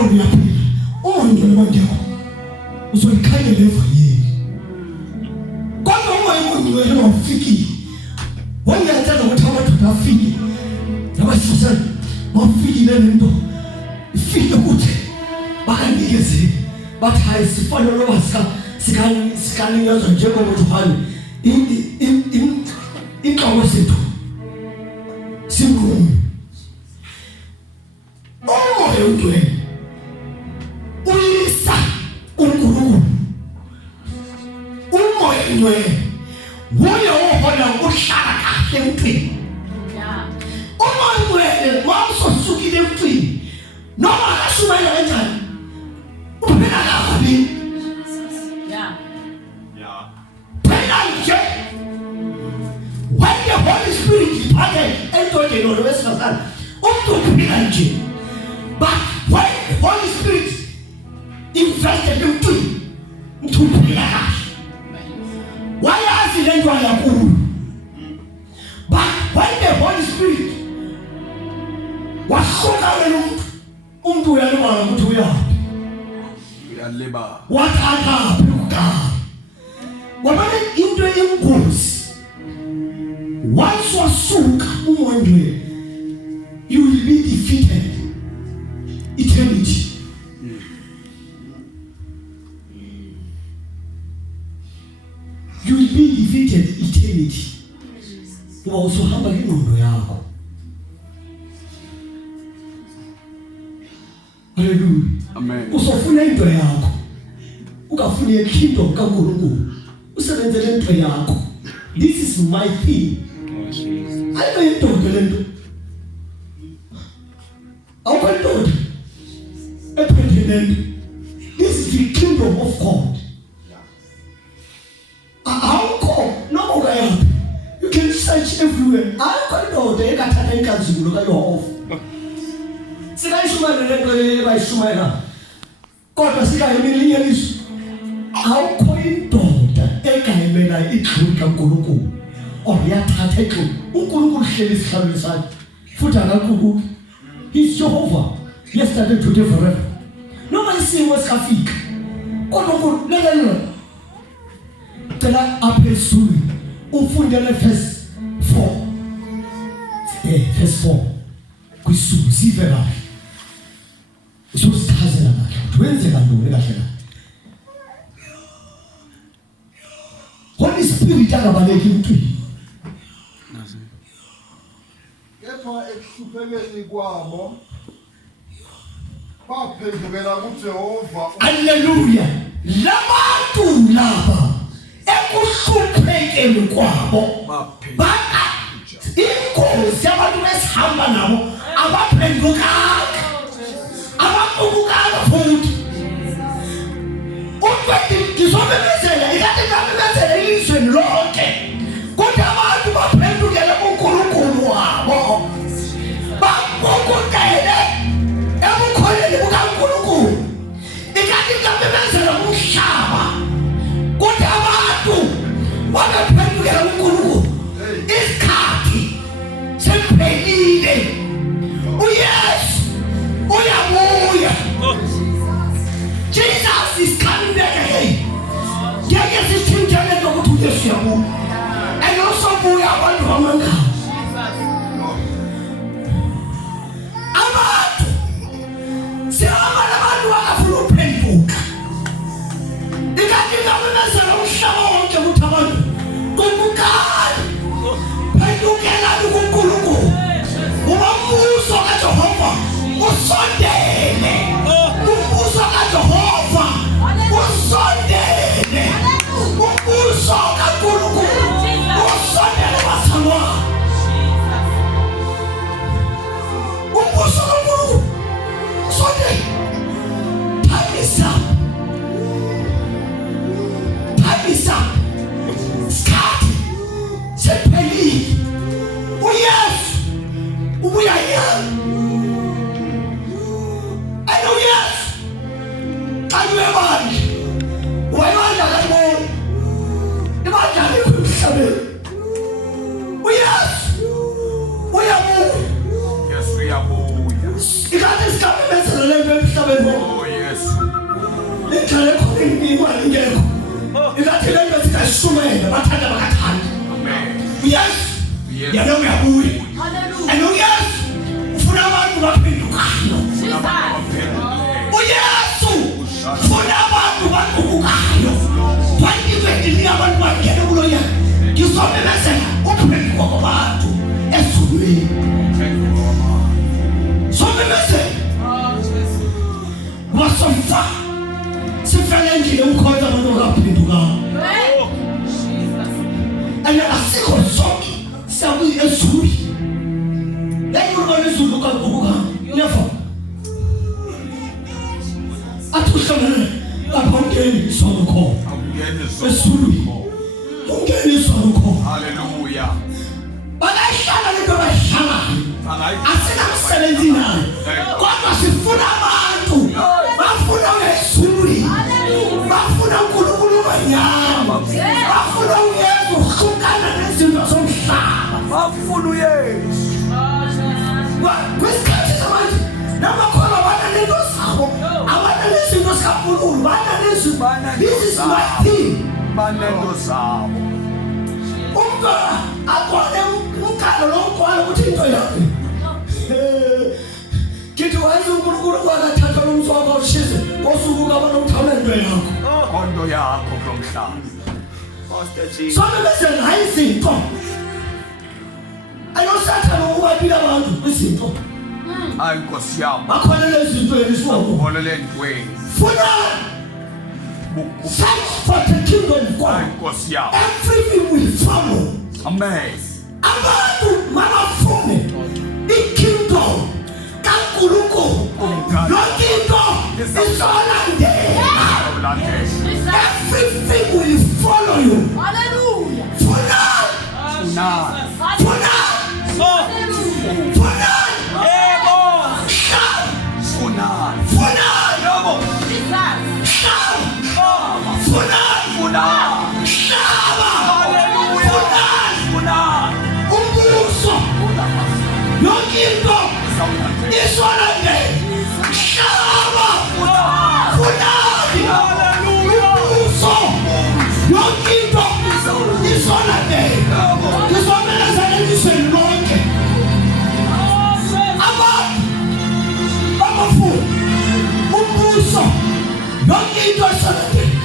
uyaphila ungangcwele kwangekho uzoyikhanyela evayeni kodwa ungayingcwele wafiki wangiyathanda ukuthi amadoda afike nabasizana bafikile lento ifike ukuthi bakandikezele bathi hayi sifanele loba sikanikezwa njengomuntu inhloko sethu simkhulu umoya ungcwele uyisa uNkulunkulu umoya ungcwele wuye ohola ukuhlala kahle emntwini umoya ungcwele mawusosukile emntwini noma akashumayela kanjani uphela kabi when the Holy Spirit departed entodeni lowesifazane umuntu uphila nje but when the Holy Spirit invested emntwini umuntu uphila kahle wayazi lento yankulu but when the Holy Spirit wasukela umuntu uyalibala ukuthi uyaphi uyalibala wathatha phela wabona into engozi once wasuka umoya you will be defeated eternity you will be defeated eternity ngoba usuhamba ngengqondo yakho hallelujah amen usofuna into yakho ukafuna ikingdom kaNkulunkulu usebenzele into yakho this is my thing ayinto lento awukantoda ephenduleni this is the kingdom of God awukho noma uyayapi you can search everywhere awukantoda ekathatha inkazimulo ka you off sikayishumela lento bayishumayela kodwa sikayimilinye liso awukho indoda egayimela igxubi kaNkulunkulu oyathatha igxubi uNkulunkulu hleli isihlalweni sakhe futhi akakhulu he's Jehovah yesterday today forever noma isimo esikafika kodwa uNkulunkulu lekelelo cela aphezulu ufundele verse 4 verse 4 kwisuku sive kahle ususichazela kahle wenze kantoni kahle Holy Spirit akabaleki emntwini kepha ekuhluphekeni kwabo baphendukela kuJehova haleluya labantu laba ekuhluphekeni kwabo baka inkosi abantu besihamba nabo abaphendukanga abaphendukanga futhi ngizomemezela ikade ngamemezela ilizweni lonke kodwa abantu baphendukele kuNkulunkulu wabo bakukudele emukholeni kukaNkulunkulu ikade ngamemezela umhlaba kodwa abantu baphendukele kuNkulunkulu isikhathi sephelile uYesu uyabuya Jesus is coming back again. Ngeke sithintane ukuthi uYesu uyabuya. Ayosobuya abantu bamanga. Abantu sihamba nabantu abafuna ukuphenduka. Ikati ngamemezela umhlaba wonke ukuthi abantu kunkukani. Phendukela kuNkulunkulu. Umbuso kaJehova usondele. Umbuso kaJehova usondele. Umbuso kaNkulunkulu usondele basalwa. Umbuso kaNkulunkulu usondele. Time is up. Time is up. Start. Sephelile. imali ngekho ingathi le nto sikashumele bathanda bakathanda yes yena uyabuya and uyesu ufuna abantu baphendukayo uyesu ufuna abantu baphendukayo 2020 abantu bangena kulo nyaka ngizomemezela ukuphenduka kwabantu ezulwini somemezela wasofa sifele njini ukhonza abantu baphendukayo and asikho sonke siyabuya ezulwini leyona izulu kagubuka never atuhlangene lapha ungeni sonke ezulwini ungeni sonke Hallelujah. bakahlala lento bahlala asinamsebenzi nayo kodwa sifuna abantu bafuna ezulwini bafuna uNkulunkulu wanyama bafuna uyesu uhlukana nezinto zomhlaba Bafuna uYesu. kwesikhathi samanje namakholwa banalento zabo abananezinto zikaNkulunkulu this is my thing Banento zabo. umntwana akhona ukalo lokwala ukuthi into yakhe kithi wazi uNkulunkulu kwakathatha lo mswako awushize kosuku kabanomthawula into yakho Kondo yakho kulomhlaba. sonke bese hayi izinto ayosathana ukubabila abantu izinto Hayi Nkosi yami. bakhona lezinto eliswako Bolele ntweni. funa search for the kingdom of Hayi God Nkosi yami. everything will follow Amen. abantu mabafune ikingdom kaNkulunkulu yonke into izolandela everything will follow you funa umbuso yonke into izolandela hlaba funani umbuso yonke into izolandela izomelezela elizweni lonke abantu bamafuna umbuso yonke into izolandela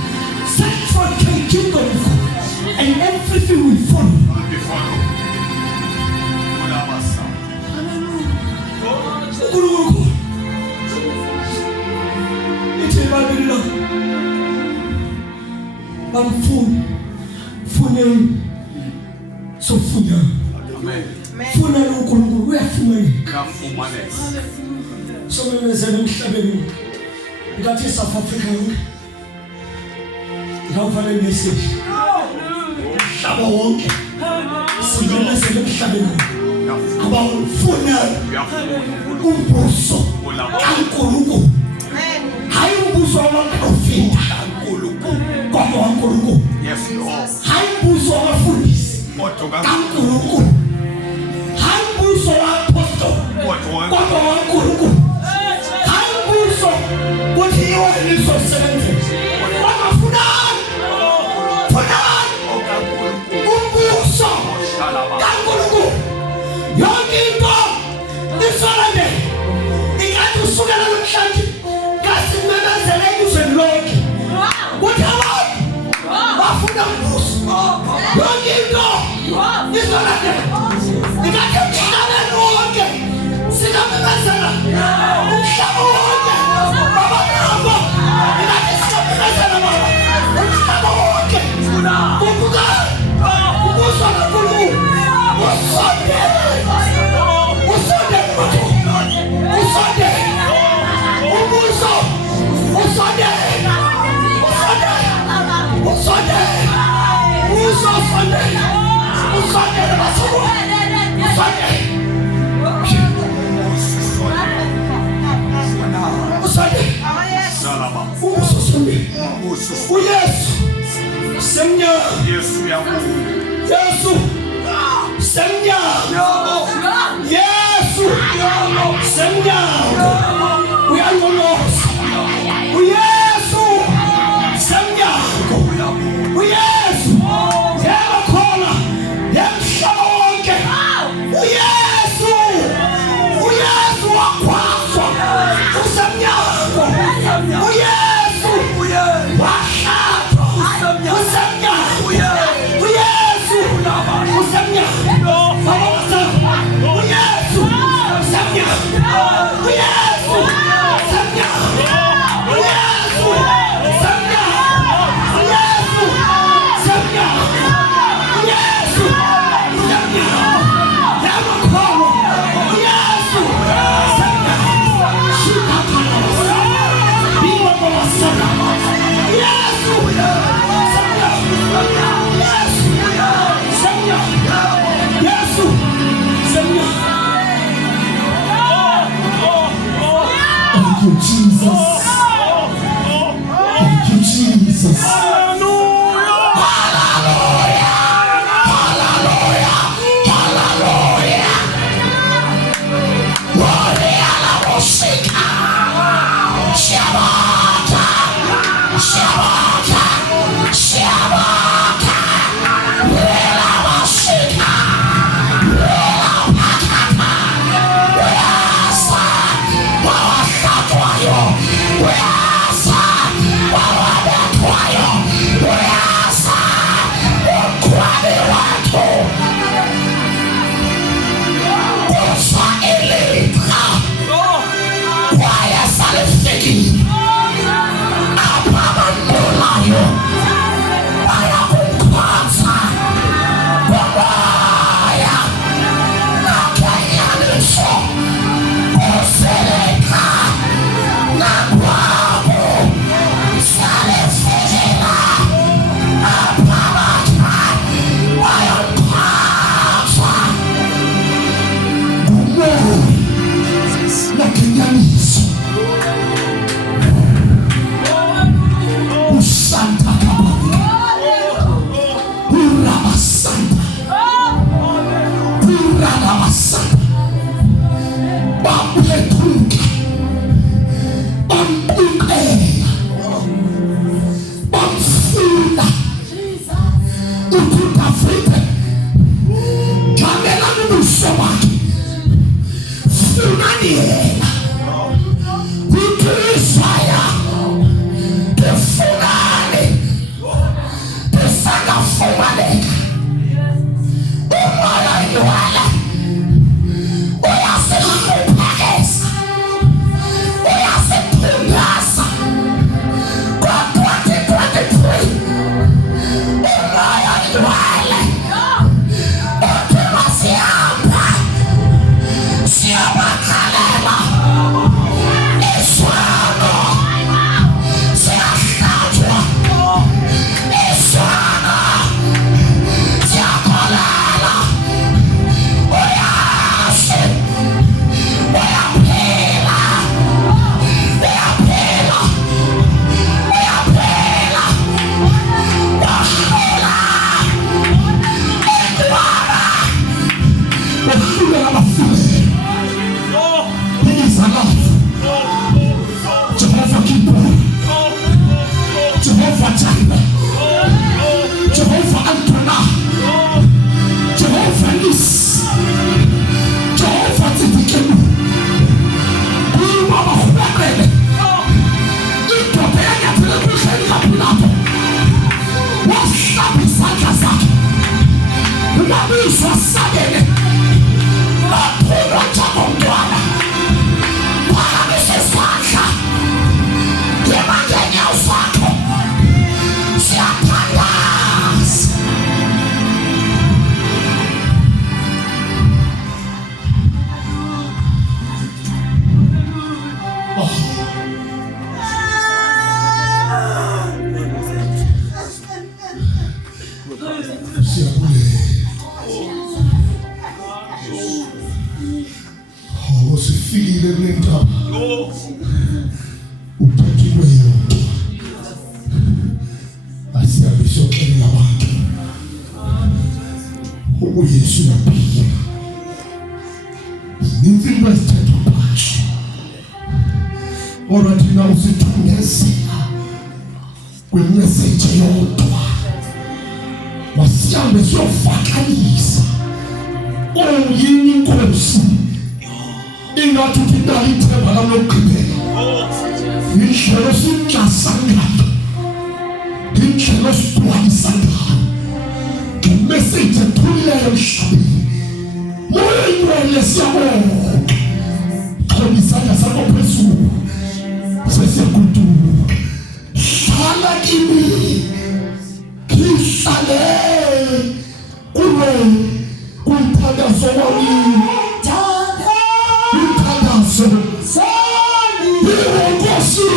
search for the kingdom of God and everything will follow uNkulunkulu ithi babili lo bamfuneni sofuna Amen. funa lo uNkulunkulu uyafumaneka Kafumaneka. somemezela emhlabeni ngathi South Africa ngawufale message hlaba wonke simemezela emhlabeni abafuna umbuso kaNkulunkulu hayi umbuso wamaprofita kodwa waNkulunkulu Yes Lord. hayi umbuso wabafundisi kaNkulunkulu hayi umbuso wapostoli kodwa waNkulunkulu hayi umbuso kuthi iwe lisosebenzisa kodwa funani umbuso kaNkulunkulu yonke into isolande ingathi usukela namhlanje kasimemezele elizweni lonke kuthi abantu bafuna umbuso yonke into isolande ingathi emhlabeni wonke sikamemezela umhlaba wonke babanabo ingathi sikamemezela baba umhlaba wonke kubukani umbuso kaNkulunkulu Yesu yangu. Yesu semnyango Yesu semnyango uyangolosa uYesu semnyango Thank you, Jesus. Thank you, Jesus. Hallelujah. Hallelujah. Hallelujah. Gloria a la música. Shabata. Shabata. Shabata. Rela música. Rela patata. Rasa. Wawasatwayo. Rasa. Wawabetwayo. Rasa. Ukwade watu. Kosa elita. Phaya salifiki. Apamandulayo. Ayakukwasa. Babaya. Nakanyaniso. Koseleka. Nagwabo. Salifekela. Apamata. Ayakukwasa. Gumo. Nakanyaniso. Usanta kabari. Urabasanta. Urabasanta. Bampetuka. Bampuke. Bamfuna. Ukutafite. Kamela numusomaki. Funaniela. Ukrisaya. Tefunani. Tesanga fumaneka. Umaya yuala. Uyase kupakesa. Uyase kunyasa. Kwa 2023. Umaya yuala. Otema siamba. Siamba kalema. Eswano. Siastatwa. Eswana. Siakolala. Oyase. Oyapela. Oyapela. Oyapela. Wahela. Ekwara. Wahula la mafule. He is alive. Jehovah Keeper. Jehovah Jireh. Jehovah Antona. Jehovah Nis. Jehovah Tidikenu. Mama Huakele. Ikopea ya telebisheni ya Pilato. Wasabi saka zake. Unabiswa sadene. Mapura chako mtwana. Paramese saka. Yemangenya usako. Siapandas. Usifile lenta. Upatiwe yote. Asiabishokele na watu. Huku Yesu na pia. Nivimba iteto pacho. Ora tina usitungesi. Kwe message yotwa. Wasiambe sio fakanisa. Oyini nkosi. Ingatutindalite balamokebe. Inchelo sinchasanga. Inchelo situalisanga. Message tulia yoshabi. Moyo inwelesia mo. Komisanya sako pesu. Sese kutu. Shala kimi. Kisale. Kule. Kuntaga sowani. Kuntaga sowani. Iwokosi.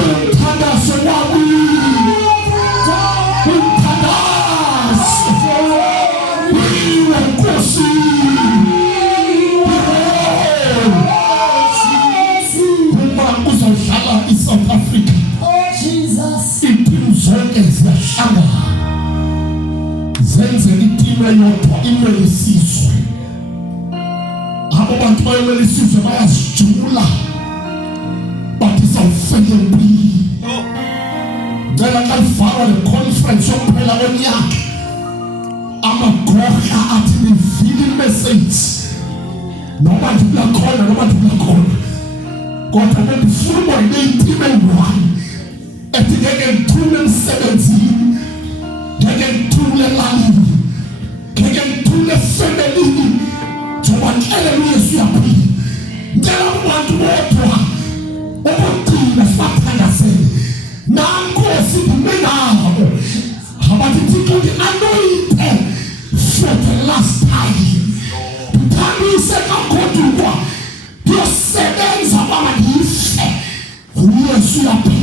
Umthandazo wami. Umthandazo. Iwe Nkosi. Uma uzodlala iSouth Africa. Iitim zonke ziyahlangana. Zenze itimu eyodwa imele isizwe. Abo bantu bayomele isizwe bayasijula. Bathi sawufike empini. Ngicela xa ivalwa le conference yokuphela konyaka. Amagorha athi nivile imessage. Noma ndibulakhona noma ndibulakhona. Kodwa bendifuna uba itimu eyi-one. Ethi ngeke ngithule emsebenzini. Ngeke ngithule elalini. Ngeke ngithule efemelini. Njengoba ngixelele uYesu uyaphila. Ngicela abantu bodwa ukugcina sibathandazele. Nankosi ndime nabo. Abathi Thixo ndi-anointe for the last time. Ndithambise kakhulu ukuba ndiyosebenza uba mandife. uYesu uyaphila.